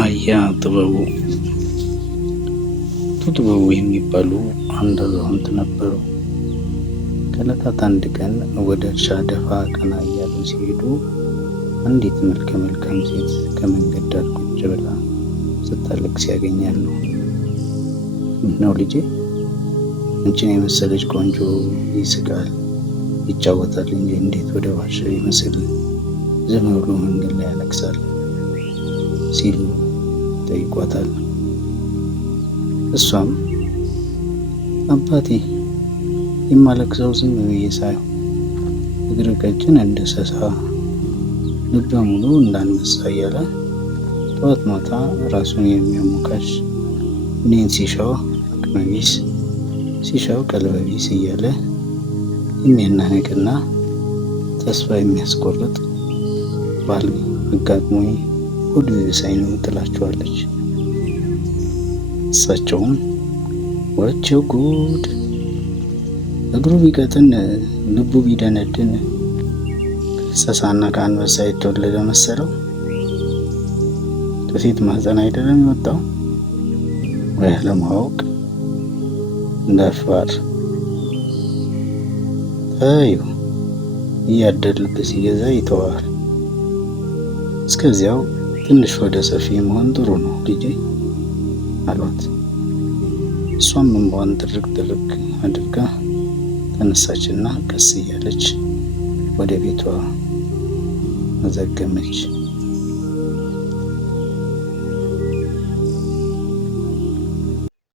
አያ ጥበቡ ጥበቡ የሚባሉ አንድ አዛውንት ነበሩ። ከዕለታት አንድ ቀን ወደ እርሻ ደፋ ቀና እያሉ ሲሄዱ አንዲት መልከ መልካም ሴት ከመንገድ ዳር ቁጭ ብላ ስታለቅስ ያገኛሉ። ምነው ልጄ፣ አንቺን የመሰለች ቆንጆ ይስቃል ይጫወታል እንጂ እንዴት ወደ ዋሻ ይመስል ዝም ብሎ መንገድ ላይ ያለቅሳል ሲሉ ጠይቋታል። እሷም አባቴ የማለቅሰው ዝም ብዬ ሳይሆን እግረ ቀጭን እንደ ሰሳ ልበ ሙሉ እንዳንበሳ እያለ ጠዋት ማታ ራሱን የሚያሞካሽ እኔን ሲሻው አቅመቢስ ሲሻው ቀልበቢስ እያለ የሚያናንቅና ተስፋ የሚያስቆርጥ ባል አጋጥሞኝ ሆድ ቢብሳኝ ነው ትላቸዋለች። እሳቸውም ወቸው ጉድ፣ እግሩ ቢቀጥን ልቡ ቢደነድን ከሰሳና ከአንበሳ የተወለደ መሰለው? ከሴት ማህፀን አይደለም የወጣው? ወይ አለማወቅ እንዳፋር። ታዩ እያደር ልብ ሲገዛ ይተዋል። እስከዚያው ትንሽ ወደ ሰፊ መሆን ጥሩ ነው ልጄ አሏት። እሷም እንባዋን ጥርቅ አድርጋ ተነሳችና ቀስ እያለች ወደ ቤቷ አዘገመች።